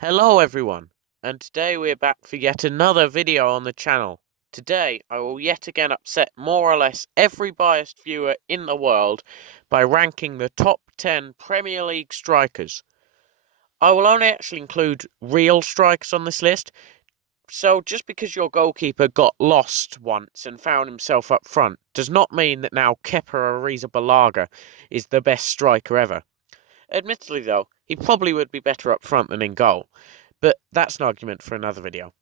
Hello everyone, and today we're back for yet another video on the channel. Today I will yet again upset more or less every biased viewer in the world by ranking the top 10 Premier League strikers. I will only actually include real strikers on this list, so just because your goalkeeper got lost once and found himself up front does not mean that now Kepa Arrizabalaga is the best striker ever. Admittedly though, he probably would be better up front than in goal, but that's an argument for another video.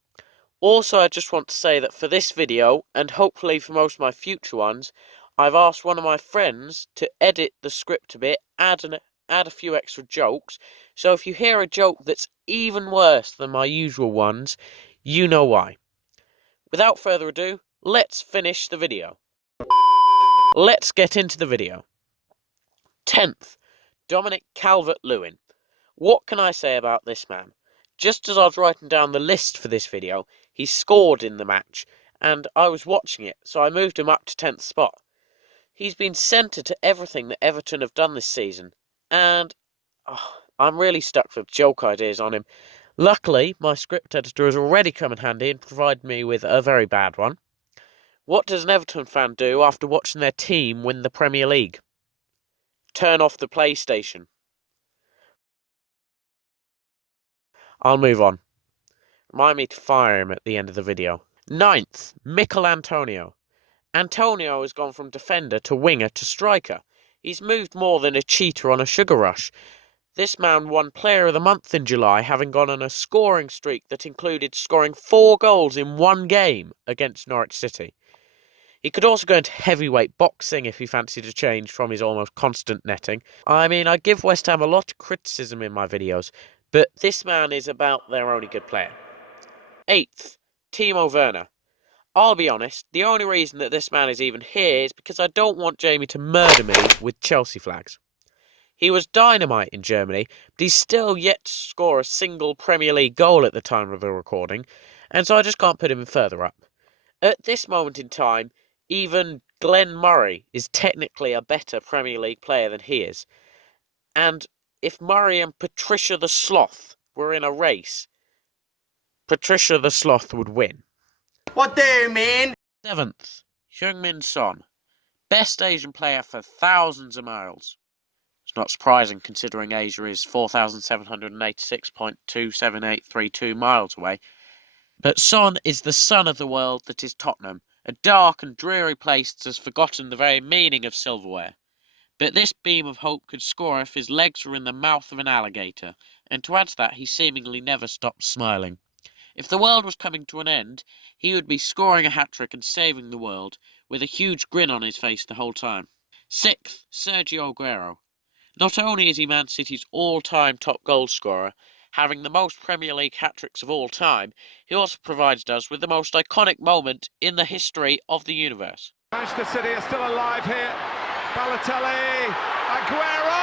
Also, I just want to say that for this video, and hopefully for most of my future ones, I've asked one of my friends to edit the script a bit, add a few extra jokes, so if you hear a joke that's even worse than my usual ones, you know why. Without further ado, let's finish the video. Let's get into the video. 10th, Dominic Calvert-Lewin. What can I say about this man? Just as I was writing down the list for this video, he scored in the match, and I was watching it, so I moved him up to 10th spot. He's been centre to everything that Everton have done this season, and I'm really stuck with joke ideas on him. Luckily, my script editor has already come in handy and provided me with a very bad one. What does an Everton fan do after watching their team win the Premier League? Turn off the PlayStation. I'll move on. Remind me to fire him at the end of the video. 9th, Mikel Antonio. Antonio has gone from defender to winger to striker. He's moved more than a cheetah on a sugar rush. This man won Player of the Month in July, having gone on a scoring streak that included scoring 4 goals in one game against Norwich City. He could also go into heavyweight boxing if he fancied a change from his almost constant netting. I mean, I give West Ham a lot of criticism in my videos, but this man is about their only good player. 8th, Timo Werner. I'll be honest, the only reason that this man is even here is because I don't want Jamie to murder me with Chelsea flags. He was dynamite in Germany, but he's still yet to score a single Premier League goal at the time of the recording, and so I just can't put him further up. At this moment in time, even Glenn Murray is technically a better Premier League player than he is. And if Murray and Patricia the Sloth were in a race, Patricia the Sloth would win. What do you mean? 7th, Heung-min Son. Best Asian player for thousands of miles. It's not surprising considering Asia is 4,786.27832 miles away. But Son is the son of the world that is Tottenham, a dark and dreary place that has forgotten the very meaning of silverware. But this beam of hope could score if his legs were in the mouth of an alligator, and to add to that he seemingly never stopped smiling. If the world was coming to an end, he would be scoring a hat-trick and saving the world, with a huge grin on his face the whole time. 6th, Sergio Aguero. Not only is he Man City's all-time top goal scorer, having the most Premier League hat-tricks of all time, he also provided us with the most iconic moment in the history of the universe. Manchester City are still alive here. Balotelli, Aguero!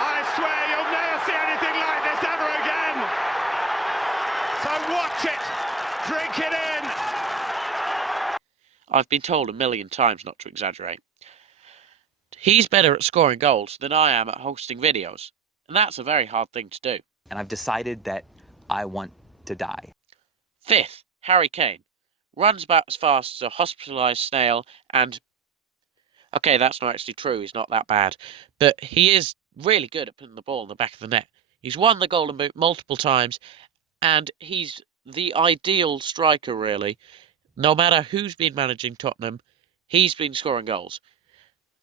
I swear you'll never see anything like this ever again. So watch it, drink it in. I've been told a million times not to exaggerate. He's better at scoring goals than I am at hosting videos, and that's a very hard thing to do. And I've decided that I want to die. 5th, Harry Kane. Runs about as fast as a hospitalised snail and... Okay, that's not actually true, he's not that bad. But he is really good at putting the ball in the back of the net. He's won the Golden Boot multiple times, and he's the ideal striker, really. No matter who's been managing Tottenham, he's been scoring goals.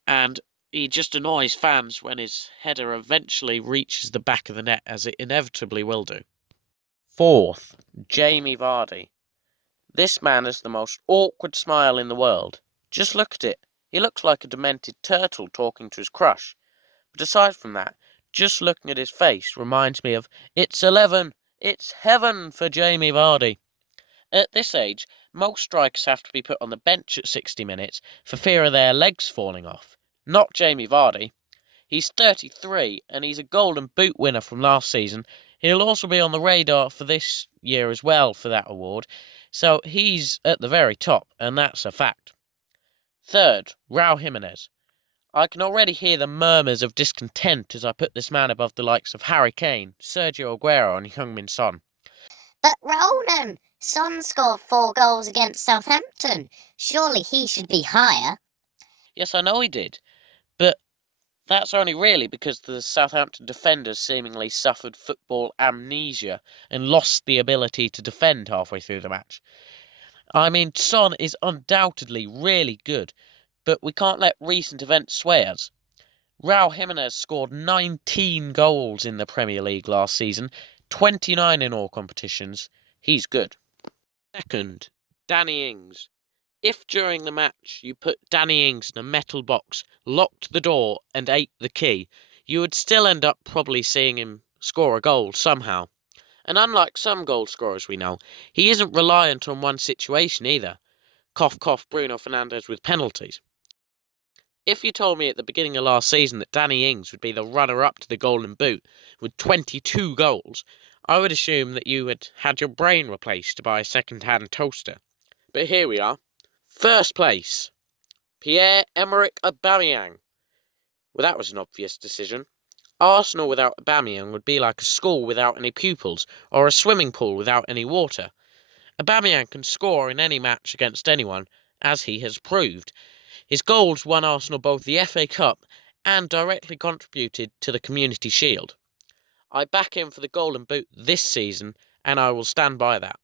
And he just annoys fans when his header eventually reaches the back of the net, as it inevitably will do. 4th, Jamie Vardy. This man has the most awkward smile in the world. Just look at it. He looks like a demented turtle talking to his crush. But aside from that, just looking at his face reminds me of It's 11, it's heaven for Jamie Vardy. At this age, most strikers have to be put on the bench at 60 minutes for fear of their legs falling off. Not Jamie Vardy. He's 33 and he's a Golden Boot winner from last season. He'll also be on the radar for this year as well for that award. So he's at the very top, and that's a fact. Third, Raul Jimenez. I can already hear the murmurs of discontent as I put this man above the likes of Harry Kane, Sergio Aguero, and Heung-min Son. But Ronan, Son scored 4 goals against Southampton. Surely he should be higher. Yes, I know he did, but that's only really because the Southampton defenders seemingly suffered football amnesia and lost the ability to defend halfway through the match. I mean, Son is undoubtedly really good, but we can't let recent events sway us. Raul Jimenez scored 19 goals in the Premier League last season, 29 in all competitions. He's good. Second, Danny Ings. If during the match you put Danny Ings in a metal box, locked the door, and ate the key, you would still end up probably seeing him score a goal somehow. And unlike some goal scorers we know, he isn't reliant on one situation either. Cough, cough, Bruno Fernandes with penalties. If you told me at the beginning of last season that Danny Ings would be the runner-up to the Golden Boot with 22 goals, I would assume that you had had your brain replaced by a second-hand toaster. But here we are. First place, Pierre-Emerick Aubameyang. Well, that was an obvious decision. Arsenal without Aubameyang would be like a school without any pupils, or a swimming pool without any water. Aubameyang can score in any match against anyone, as he has proved. His goals won Arsenal both the FA Cup and directly contributed to the Community Shield. I back him for the Golden Boot this season, and I will stand by that.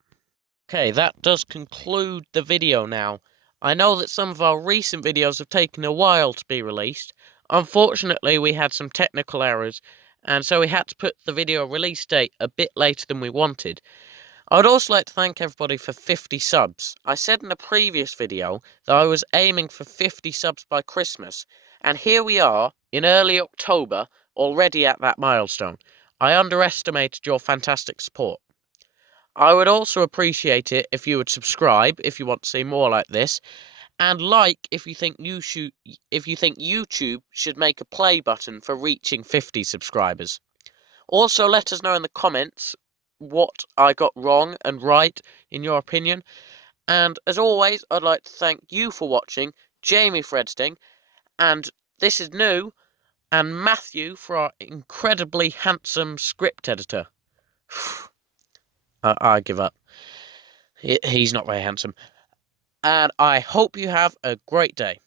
Okay, that does conclude the video now. I know that some of our recent videos have taken a while to be released. Unfortunately, we had some technical errors, and so we had to put the video release date a bit later than we wanted. I would also like to thank everybody for 50 subs. I said in a previous video that I was aiming for 50 subs by Christmas, and here we are, in early October, already at that milestone. I underestimated your fantastic support. I would also appreciate it if you would subscribe if you want to see more like this, and like if you think YouTube should make a play button for reaching 50 subscribers. Also, let us know in the comments what I got wrong and right in your opinion. And as always, I'd like to thank you for watching, Jamie Fredsting, and this is new, and Mathew for our incredibly handsome script editor. I give up. He's not very handsome. And I hope you have a great day.